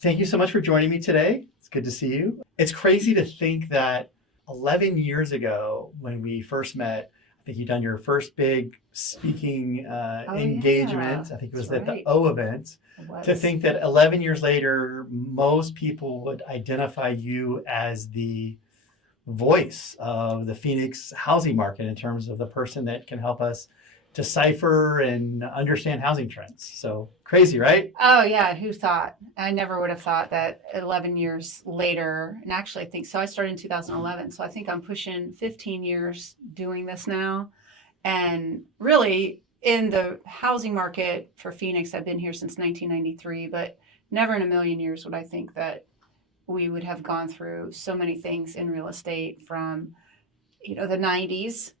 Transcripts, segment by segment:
Thank you so much for joining me today. It's good to see you. It's crazy to think that 11 years ago, when we first met, I think you'd done your first big speaking Oh yeah, engagement. I think it that's was at the right. O event. It To was. think that 11 years later, most people would identify you as the voice of the Phoenix housing market in terms of the person that can help us decipher and understand housing trends. So crazy, right? Oh yeah, who thought? I never would have thought that 11 years later, and actually I think so I started in 2011, so I think I'm pushing 15 years doing this now. And really in the housing market for Phoenix, I've been here since 1993, but never in a million years would I think that we would have gone through so many things in real estate from, the 90s.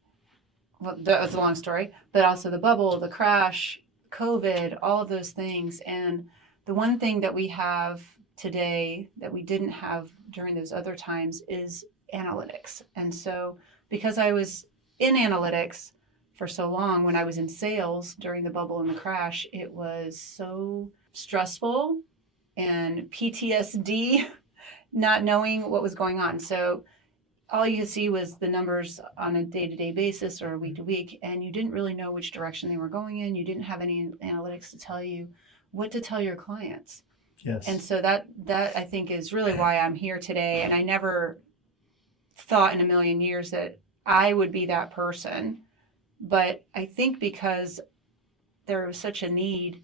Well, that's a long story, but also the bubble, the crash, COVID, all of those things. And the one thing that we have today that we didn't have during those other times is analytics. And so, because I was in analytics for so long, when I was in sales during the bubble and the crash, it was so stressful and PTSD, not knowing what was going on. So, all you could see was the numbers on a day-to-day basis or week to week, and you didn't really know which direction they were going in. You didn't have any analytics to tell you what to tell your clients. And Yes. so that I think is really why I'm here today. And I never thought in a million years that I would be that person. But I think because there was such a need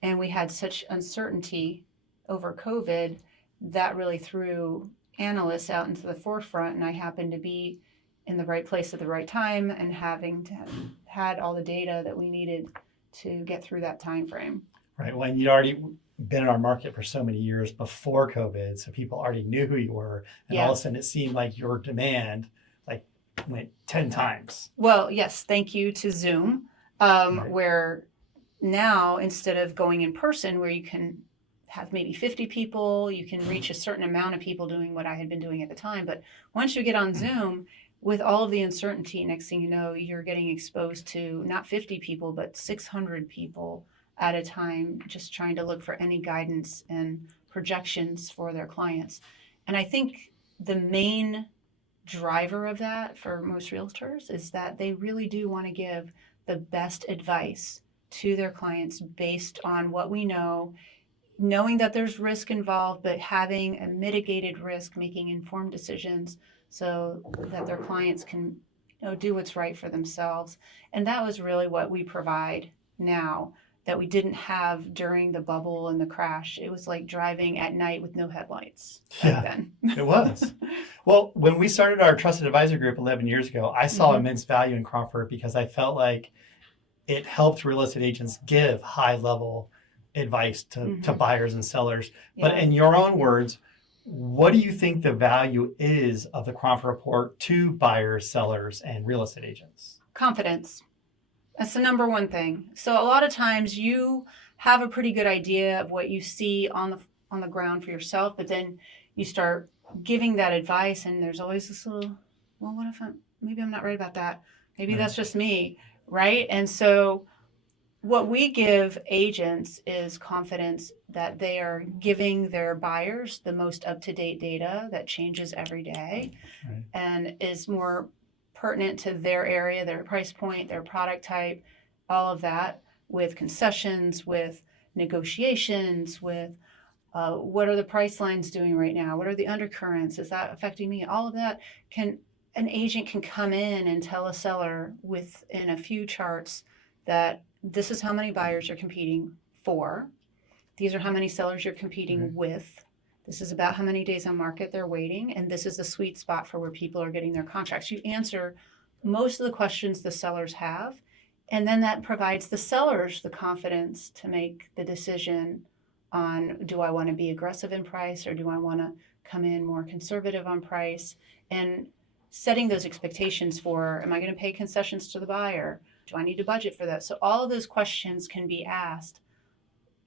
and we had such uncertainty over COVID, that really threw analysts out into the forefront. And I happened to be in the right place at the right time and having to had all the data that we needed to get through that time frame. Right. When you'd already been in our market for so many years before COVID, so people already knew who you were, and all Yeah. of a sudden it seemed like your demand like went 10 times. Well, yes, thank you to Zoom, Right. where now instead of going in person, where you can have maybe 50 people, you can reach a certain amount of people doing what I had been doing at the time. But once you get on Zoom, with all of the uncertainty, next thing you know, you're getting exposed to not 50 people, but 600 people at a time, just trying to look for any guidance and projections for their clients. And I think the main driver of that for most realtors is that they really do want to give the best advice to their clients based on what we know, knowing that there's risk involved, but having a mitigated risk, making informed decisions so that their clients can do what's right for themselves. And that was really what we provide now that we didn't have during the bubble and the crash. It was like driving at night with no headlights back Yeah, then. it was. Well, when we started our trusted advisor group 11 years ago, I saw Hmm. immense value in Crawford because I felt like it helped real estate agents give high level advice to Hmm. buyers and sellers. But Yeah. in your own words, what do you think the value is of the Crawford Report to buyers, sellers, and real estate agents? Confidence. That's the number one thing. So a lot of times you have a pretty good idea of what you see on the ground for yourself, but then you start giving that advice, and there's always this little, well, what if maybe I'm not right about that? Maybe Right. that's just me, right? And so what we give agents is confidence that they are giving their buyers the most up to date data that changes every day Right. and is more pertinent to their area, their price point, their product type, all of that, with concessions, with negotiations, with what are the price lines doing right now? What are the undercurrents? Is that affecting me? All of that can an agent can come in and tell a seller within a few charts that this is how many buyers you're competing for. These are how many sellers you're Right. competing with. This is about how many days on market they're waiting, and this is the sweet spot for where people are getting their contracts. You answer most of the questions the sellers have, and then that provides the sellers the confidence to make the decision on, do I want to be aggressive in price or do I want to come in more conservative on price, and setting those expectations for, am I going to pay concessions to the buyer? Do I need to budget for that? So all of those questions can be asked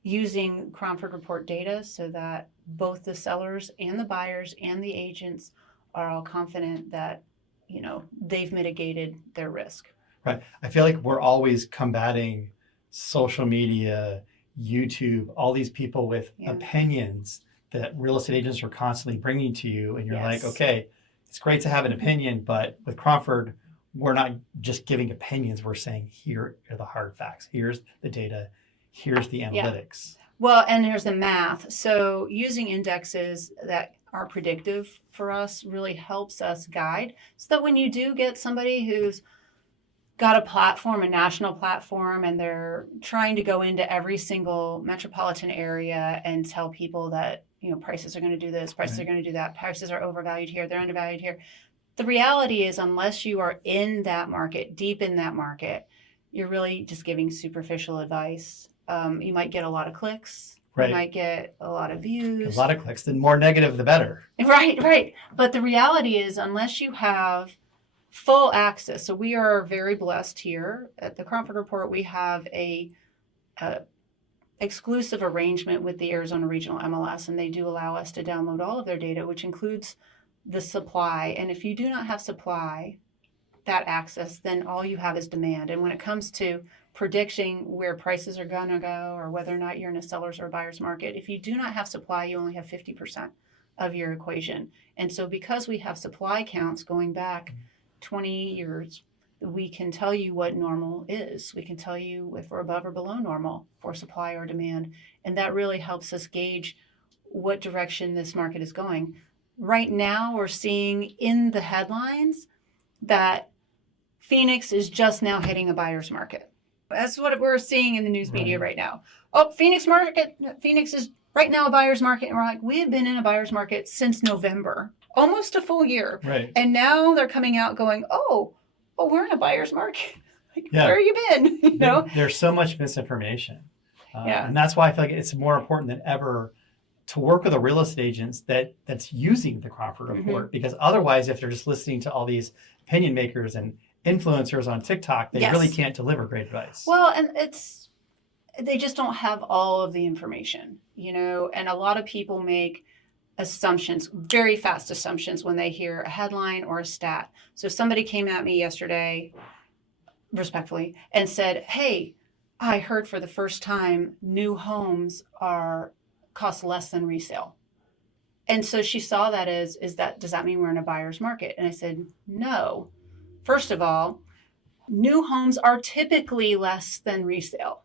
using Cromford Report data so that both the sellers and the buyers and the agents are all confident that they've mitigated their risk. Right. I feel like we're always combating social media YouTube, all these people with Yeah. opinions that real estate agents are constantly bringing to you. And you're like, Yes. okay, it's great to have an opinion, but with Cromford, we're not just giving opinions. We're saying, here are the hard facts. Here's the data. Here's the analytics. Well, and here's the math. So using indexes that are predictive for us really helps us guide so that when you do get somebody who's got a platform, a national platform, and they're trying to go into every single metropolitan area and tell people that, prices are going to do this, prices are going to do that, prices are overvalued here, they're undervalued here. The reality is, unless you are in that market, deep in that market, you're really just giving superficial advice. You might get a lot of clicks. Right. You might get a lot of views. A lot of clicks. The more negative, the better. Right. But the reality is, unless you have full access, so we are very blessed here at the Cromford Report. We have a exclusive arrangement with the Arizona Regional MLS, and they do allow us to download all of their data, which includes the supply. And if you do not have supply, that access, then all you have is demand. And when it comes to predicting where prices are going to go or whether or not you're in a seller's or buyer's market, if you do not have supply, you only have 50% of your equation. And so because we have supply counts going back 20 years, we can tell you what normal is. We can tell you if we're above or below normal for supply or demand. And that really helps us gauge what direction this market is going. Right now, we're seeing in the headlines that Phoenix is just now hitting a buyer's market. That's what we're seeing in the news media right now. Oh, Phoenix is right now a buyer's market. And we're like, we have been in a buyer's market since November, almost a full year. Right. And now they're coming out going, oh, we're in a buyer's market. Like, Yeah. where have you been? There's so much misinformation. Yeah. And that's why I feel like it's more important than ever to work with a real estate agent that's using the Cromford Report, because otherwise, if they're just listening to all these opinion makers and influencers on TikTok, they really can't deliver great advice. Well, and they just don't have all of the information, and a lot of people make assumptions, very fast assumptions, when they hear a headline or a stat. So somebody came at me yesterday, respectfully, and said, hey, I heard for the first time new homes cost less than resale. And so she saw that as, does that mean we're in a buyer's market? And I said, no. First of all, new homes are typically less than resale.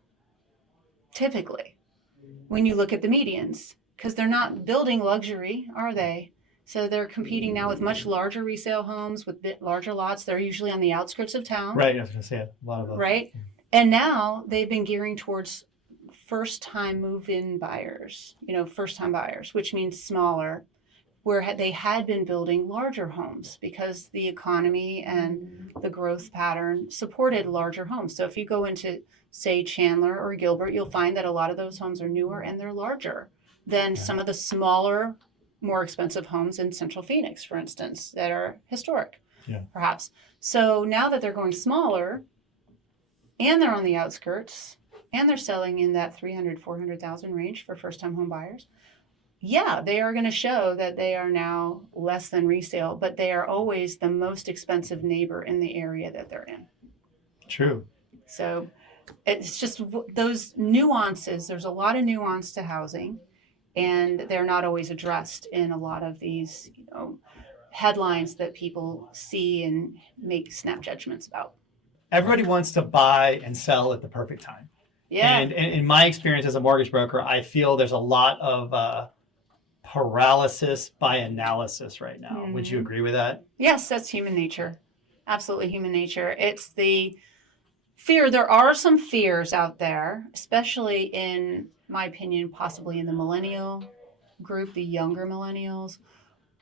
Typically, when you look at the medians, because they're not building luxury, are they? So they're competing now with much larger resale homes with larger lots. They're usually on the outskirts of town. Right, I was going to say a lot of those. Right. And now they've been gearing towards first-time move-in buyers, first-time buyers, which means smaller, where they had been building larger homes because the economy and the growth pattern supported larger homes. So if you go into, say, Chandler or Gilbert, you'll find that a lot of those homes are newer and they're larger than some of the smaller, more expensive homes in Central Phoenix, for instance, that are historic, perhaps. So now that they're going smaller and they're on the outskirts, and they're selling in that 300,000, 400,000 range for first-time home buyers, they are going to show that they are now less than resale, but they are always the most expensive neighbor in the area that they're in. True. So it's just those nuances. There's a lot of nuance to housing, and they're not always addressed in a lot of these, headlines that people see and make snap judgments about. Everybody wants to buy and sell at the perfect time. Yeah. And in my experience as a mortgage broker, I feel there's a lot of paralysis by analysis right now. Would you agree with that? Yes, that's human nature. Absolutely human nature. It's the fear. There are some fears out there, especially in my opinion, possibly in the millennial group, the younger millennials,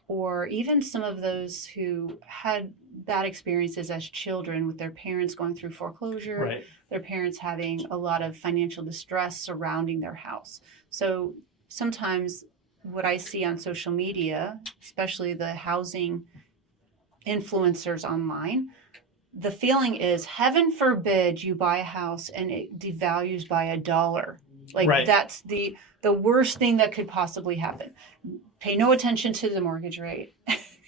or even some of those who had bad experiences as children with their parents going through foreclosure, their parents having a lot of financial distress surrounding their house. So sometimes what I see on social media, especially the housing influencers online, the feeling is, heaven forbid you buy a house and it devalues by $1. Like that's the worst thing that could possibly happen. Pay no attention to the mortgage rate.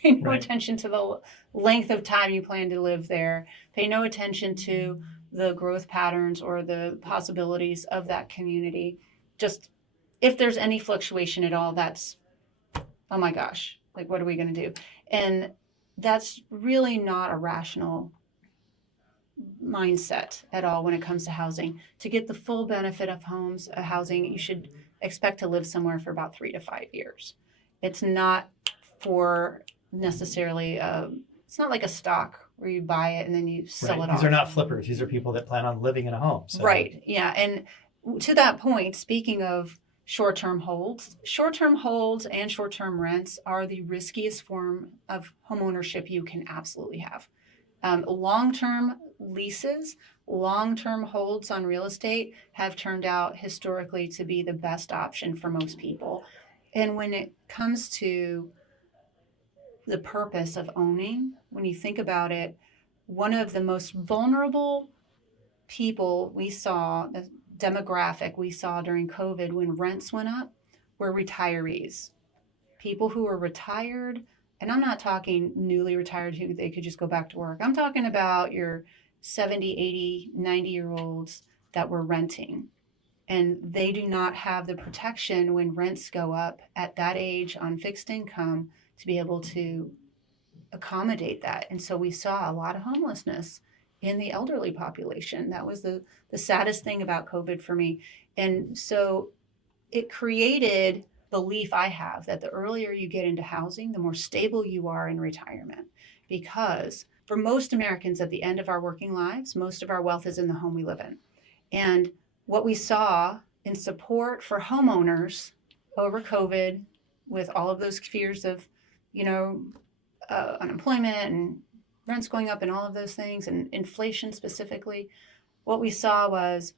Pay no attention to the length of time you plan to live there. Pay no attention to the growth patterns or the possibilities of that community. just if there's any fluctuation at all, that's, oh my gosh, like what are we going to do? And that's really not a rational mindset at all when it comes to housing. To get the full benefit of housing, you should expect to live somewhere for about 3 to 5 years. It's not for necessarily, it's not like a stock where you buy it and then you sell Right. it off. These are not flippers. These are people that plan on living in a home. So. Right. Yeah. And to that point, speaking of short-term holds and short-term rents are the riskiest form of homeownership you can absolutely have. Long-term leases, long-term holds on real estate have turned out historically to be the best option for most people. And when it comes to the purpose of owning, when you think about it, one of the most vulnerable people we saw, the demographic we saw during COVID when rents went up, were retirees. People who were retired, and I'm not talking newly retired who they could just go back to work. I'm talking about your 70, 80, 90-year-olds that were renting. And they do not have the protection when rents go up at that age on fixed income to be able to accommodate that. And so we saw a lot of homelessness in the elderly population. That was the saddest thing about COVID for me. And so it created belief I have that the earlier you get into housing, the more stable you are in retirement. Because for most Americans at the end of our working lives, most of our wealth is in the home we live in. And what we saw in support for homeowners over COVID, with all of those fears of, unemployment and rents going up and all of those things, and inflation specifically, what we saw was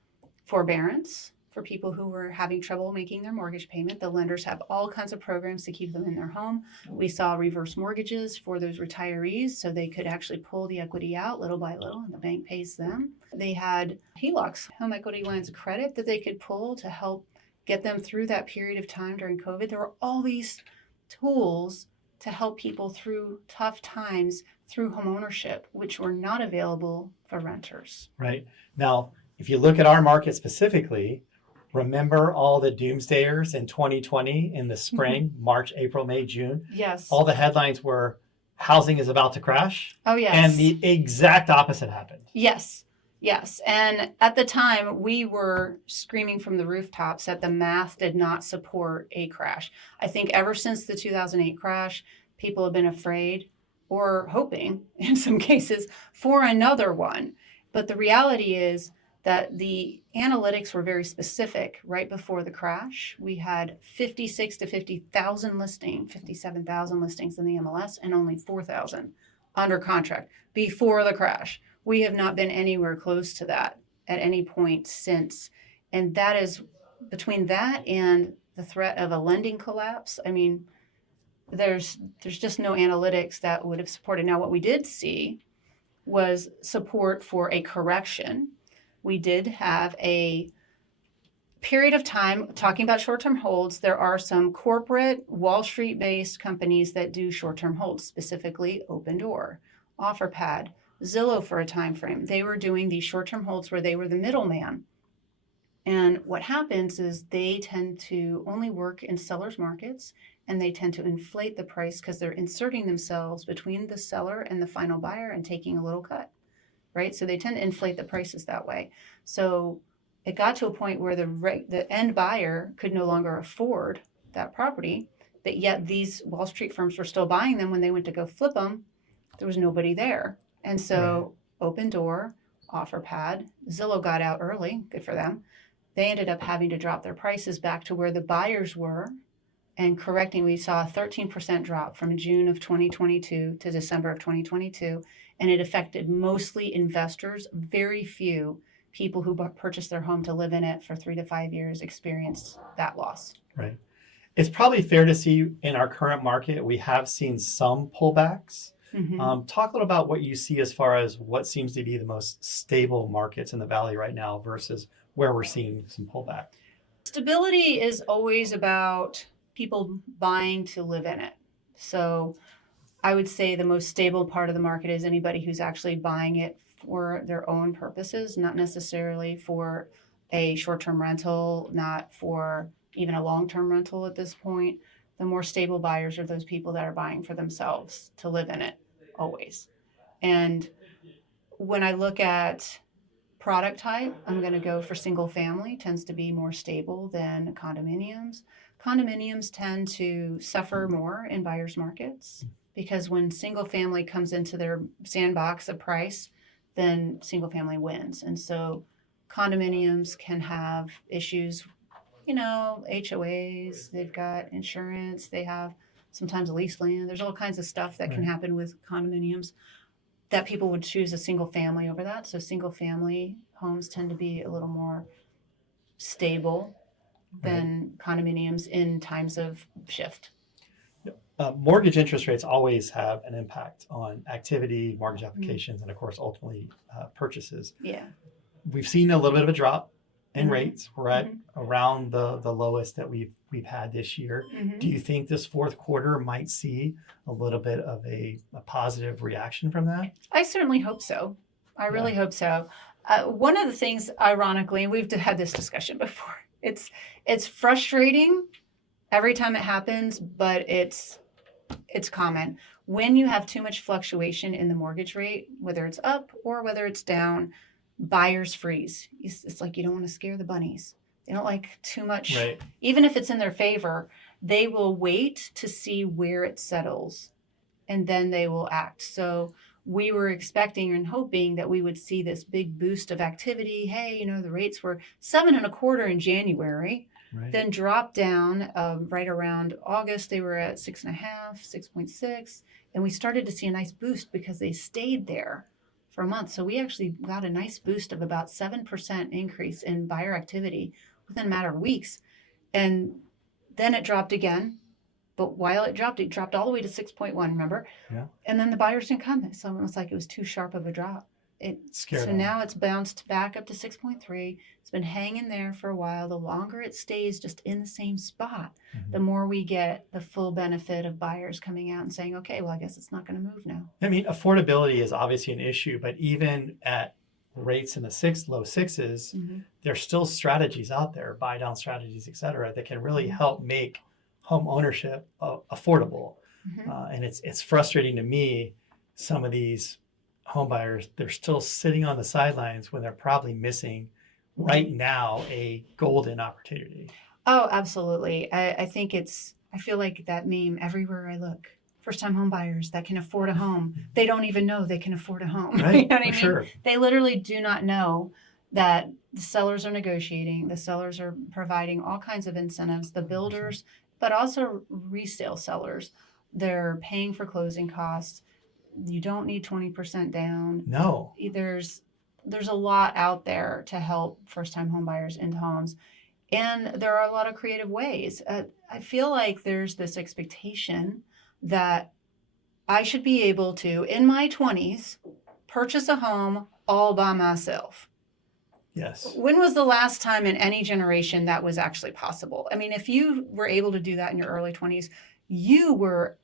forbearance for people who were having trouble making their mortgage payment. The lenders have all kinds of programs to keep them in their home. We saw reverse mortgages for those retirees so they could actually pull the equity out little by little and the bank pays them. They had HELOCs, home equity lines of credit, that they could pull to help get them through that period of time during COVID. There were all these tools to help people through tough times through homeownership, which were not available for renters. Right. Now, if you look at our market specifically, remember all the doomsdayers in 2020 in the spring, March, April, May, June? Yes. All the headlines were housing is about to crash. Oh, yes. And the exact opposite happened. Yes. Yes. And at the time, we were screaming from the rooftops that the math did not support a crash. I think ever since the 2008 crash, people have been afraid or hoping, in some cases, for another one. But the reality is that the analytics were very specific right before the crash. We had 56 to 50,000 listings, 57,000 listings in the MLS, and only 4,000 under contract before the crash. We have not been anywhere close to that at any point since. And that is between that and the threat of a lending collapse. I mean, there's just no analytics that would have supported. Now, what we did see was support for a correction. We did have a period of time talking about short-term holds. There are some corporate Wall Street-based companies that do short-term holds, specifically Opendoor, OfferPad, Zillow for a time frame. They were doing these short-term holds where they were the middleman. And what happens is they tend to only work in sellers markets, and they tend to inflate the price because they're inserting themselves between the seller and the final buyer and taking a little cut, right? So they tend to inflate the prices that way. So it got to a point where the end buyer could no longer afford that property, but yet these Wall Street firms were still buying them. When they went to go flip them, there was nobody there. And so Opendoor, OfferPad, Zillow got out early, good for them. They ended up having to drop their prices back to where the buyers were and correcting. We saw a 13% drop from June of 2022 to December of 2022, and it affected mostly investors. Very few people who purchased their home to live in it for 3 to 5 years experienced that loss. Right. It's probably fair to see in our current market, we have seen some pullbacks. Mm-hmm. Talk a little about what you see as far as what seems to be the most stable markets in the Valley right now versus where we're seeing some pullback. Stability is always about people buying to live in it. So I would say the most stable part of the market is anybody who's actually buying it for their own purposes, not necessarily for a short-term rental, not for even a long-term rental at this point. The more stable buyers are those people that are buying for themselves to live in it always. And when I look at product type, I'm going to go for single family, tends to be more stable than condominiums. Condominiums tend to suffer more in buyers markets because when single family comes into their sandbox of price, then single family wins. And so condominiums can have issues, HOAs, they've got insurance, they have sometimes lease land. There's all kinds of stuff that can Right. happen with condominiums that people would choose a single family over that. So single family homes tend to be a little more stable than condominiums in times of shift. Mortgage interest rates always have an impact on activity, mortgage applications, and of course, ultimately purchases. Yeah. We've seen a little bit of a drop in Mhm. rates. We're at around the lowest that we've had this year. Mhm. Do you think this fourth quarter might see a little bit of a positive reaction from that? I certainly hope so. I really hope so. One of the things, ironically, and we've had this discussion before, it's frustrating every time it happens, but it's common. When you have too much fluctuation in the mortgage rate, whether it's up or whether it's down, buyers freeze. It's like you don't want to scare the bunnies. They don't like too much. Right. Even if it's in their favor, they will wait to see where it settles and then they will act. So we were expecting and hoping that we would see this big boost of activity. Hey, the rates were 7.25 in January, Right. then dropped down right around August. They were at 6.5, 6.6, and we started to see a nice boost because they stayed there for a month. So we actually got a nice boost of about 7% increase in buyer activity within a matter of weeks. And then it dropped again. But while it dropped all the way to 6.1, remember? Yeah. And then the buyers didn't come. So it was like it was too sharp of a drop. Scared So them. now it's bounced back up to 6.3. It's been hanging there for a while. The longer it stays just in the same spot, the more we get the full benefit of buyers coming out and saying, okay, well, I guess it's not going to move now. I mean, affordability is obviously an issue, but even at rates in the low sixes, there's still strategies out there, buy down strategies, et cetera, that can really help make home ownership affordable. And it's frustrating to me, some of these home buyers, they're still sitting on the sidelines when they're probably missing right now a golden opportunity. Oh, absolutely. I think I feel like that meme everywhere I look. First time home buyers that can afford a home. They don't even know they can afford a home. Right, You know what I mean? sure. They literally do not know that the sellers are negotiating, the sellers are providing all kinds of incentives, the builders, but also resale sellers. They're paying for closing costs. You don't need 20% down. No. There's a lot out there to help first-time home buyers into homes. And there are a lot of creative ways. I feel like there's this expectation that I should be able to, in my 20s, purchase a home all by myself. Yes. When was the last time in any generation that was actually possible? I mean, if you were able to do that in your early 20s, you were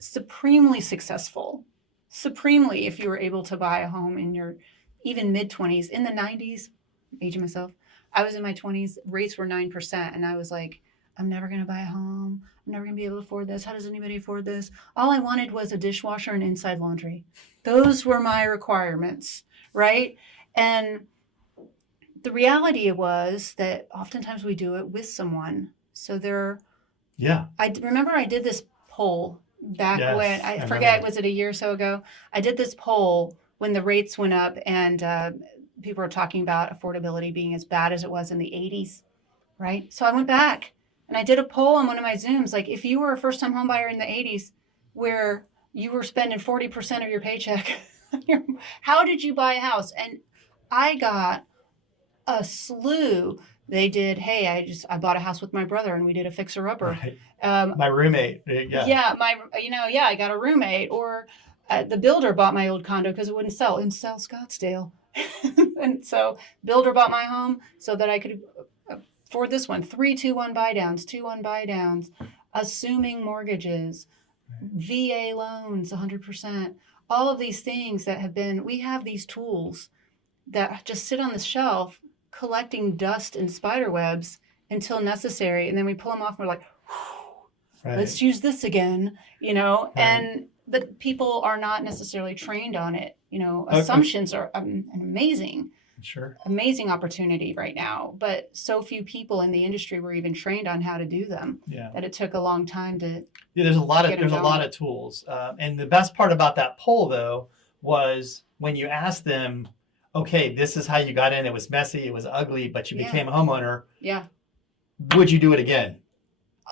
supremely successful. Supremely, if you were able to buy a home in your even mid 20s. In the 90s, aging myself, I was in my 20s, rates were 9%. And I was like, I'm never going to buy a home. I'm never going to be able to afford this. How does anybody afford this? All I wanted was a dishwasher and inside laundry. Those were my requirements, right? And the reality was that oftentimes we do it with someone. So I remember I did this poll back when, I forget, was it a year or so ago? I did this poll when the rates went up and people were talking about affordability being as bad as it was in the 80s, right? So I went back and I did a poll on one of my Zooms. Like, if you were a first-time home buyer in the 80s where you were spending 40% of your paycheck, how did you buy a house? And I got a slew. They did, hey, I bought a house with my brother and we did a fixer-upper. Right. My roommate. Yeah, I got a roommate. Or the builder bought my old condo because it wouldn't sell in South Scottsdale. And so builder bought my home so that I could afford this one. 3-2-1 buy downs, 2-1 buy downs, assuming mortgages, VA loans, 100%. All of these things that we have these tools that just sit on the shelf collecting dust and spider webs until necessary, and then we pull them off and we're like, Right. let's use this again, Right. and but people are not necessarily trained on it. Okay. Assumptions are an Sure. amazing opportunity right now, but so few people in the industry were even trained on how to do them Yeah. that it took a long time to Yeah, there's a lot get 'em going. of tools, and the best part about that poll though was when you asked them, okay, this is how you got in. It was messy, it was ugly, but you Yeah. became a homeowner. Yeah. Would you do it again?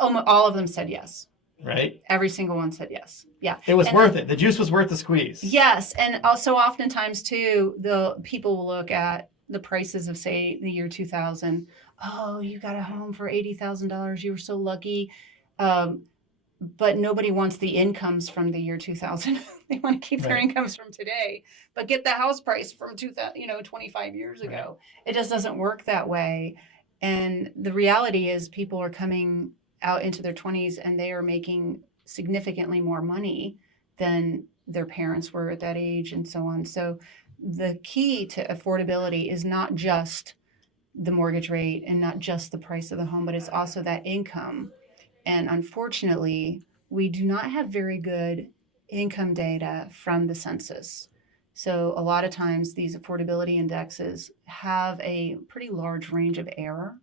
All of them said yes. Right. Every single one said yes. Yeah. It was And worth it. The juice was worth the squeeze. Yes, and also oftentimes too, the people will look at the prices of, say, the year 2000. Oh, you got a home for $80,000. You were so lucky. But nobody wants the incomes from the year 2000. They want to keep their Right. incomes from today, but get the house price from 2000, 25 years ago. It just doesn't work that way. And the reality is people are coming out into their 20s and they are making significantly more money than their parents were at that age and so on. So the key to affordability is not just the mortgage rate and not just the price of the home, but it's also that income. And unfortunately, we do not have very good income data from the census. So a lot of times these affordability indexes have a pretty large range of error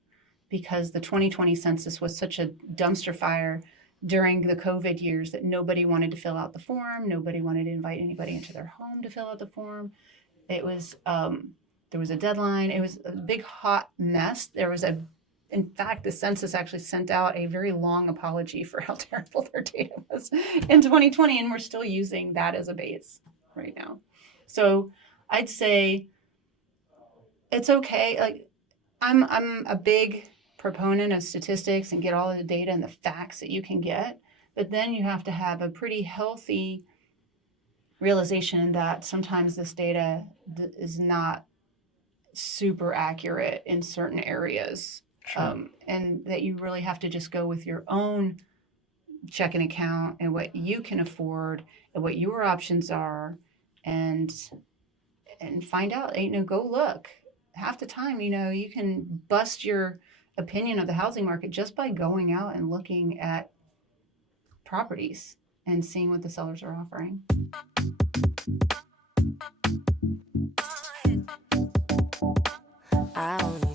because the 2020 census was such a dumpster fire during the COVID years that nobody wanted to fill out the form. Nobody wanted to invite anybody into their home to fill out the form. It was, there was a deadline. It was a big hot mess. In fact, the census actually sent out a very long apology for how terrible their data was in 2020, and we're still using that as a base right now. So I'd say it's okay. Like I'm a big proponent of statistics and get all of the data and the facts that you can get, but then you have to have a pretty healthy realization that sometimes this data is not super accurate in certain areas. Sure. And that you really have to just go with your own checking account and what you can afford and what your options are, and find out. Go look. Half the time, you can bust your opinion of the housing market just by going out and looking at properties and seeing what the sellers are offering. I don't know.